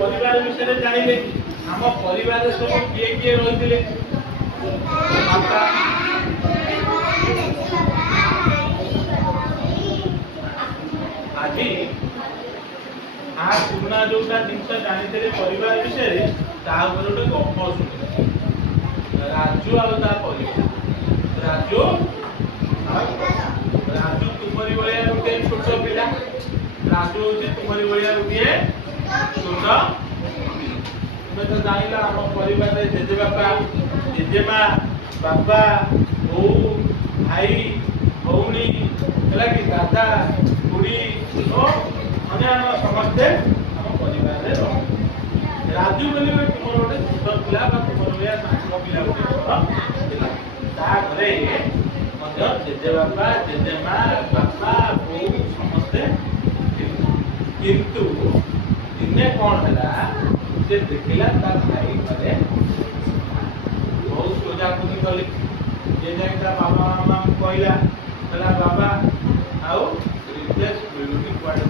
परिवार विषय जानिले हम परिवार सब किए किए रहिथिले माता आज आ पुना जोटा जिनस जानिथिले परिवार विषय ता ऊपर गोटे गप सुनिले राजू आ ता परिवार राजू राजू तुमरी भलिया गोटे छोट पिला राजू होची तुमरी भलिया गोटे छोट तुम तो जानिला हम परिवार रे जेजे बापा जेजेमा बाबा बो भाई भौणी हला कि दादा बुढ़ी ओ अन्य समस्ते हम परिवार रे रह राजू बोली तुम गोटे छोट पिला बा तुम भलिया सांग पिला गोटे पिला ता घरे जेजे बापा जेजेमा बापा बो समस्ते किंतु दिने कौन है से देखला तार भाई घरे बहुत सोजा खुदी कली जे जाइता बाबा मामा कहला कहला बाबा आउ रिप्लेस बिल्डिंग पड़े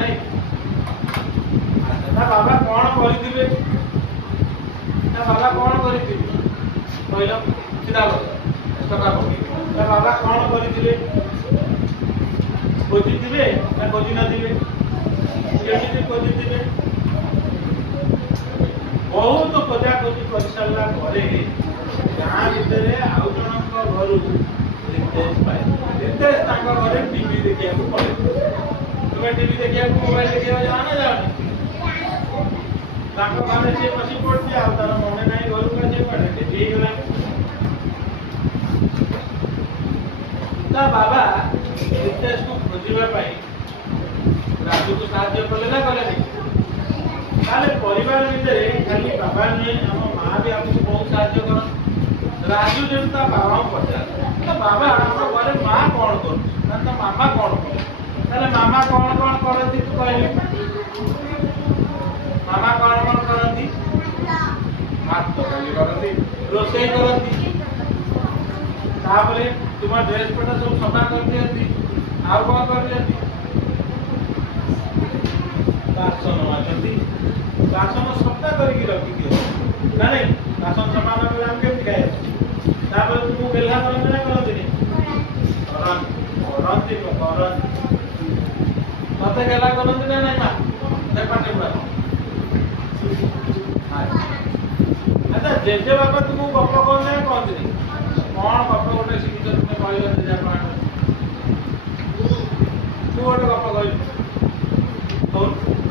नहीं अच्छा बाबा कौन करथिबे ना बाबा कौन करथिबे कहला सीधा बोल टका पकी बाबा कौन करथिबे खोजिथिबे ना खोजि न दिबे केमिति खोजिथिबे बहुत खोजा खोजी कर सारा घरे गाँ भितर आउ जन घर रितेश पाए रितेश घरे टीवी देखा पड़े तुम्हें टीवी देखा मोबाइल देखा जाना जाओ घर से बसी पड़ती आ तार मन ना घर को से पड़े टीवी गला बाबा रितेश को खोजा राजू को साहाଯ୍य कले ना कले ताले परिवार भितर खाली बाबा नहीं हम माँ भी आपको बहुत साहाଯ୍य कर राजू जब ता बाबा पचार तो बाबा हम घरे माँ कौन कर तो मामा कौन कर ताले मामा कौन कौन करती तू कहली मामा कौन कौन करती भात तरकारी करती रोषेई करती तापरे तुम ड्रेस पटा सब सफा कर दियंती आ कौन कर दियंती बासन माजती बासन सफा करके रखी दियो ना नहीं बासन सफा न कले हम केमति खाए तापर तू बेला करन ना करदिनी करंती को करन मते गेला करंती ना नहीं मा दे पाटे बुड़ा अच्छा जेजे बाबा तुमको गप कोन नहीं कहंती कौन गप गोटे शिखित तुमने कहले जे जा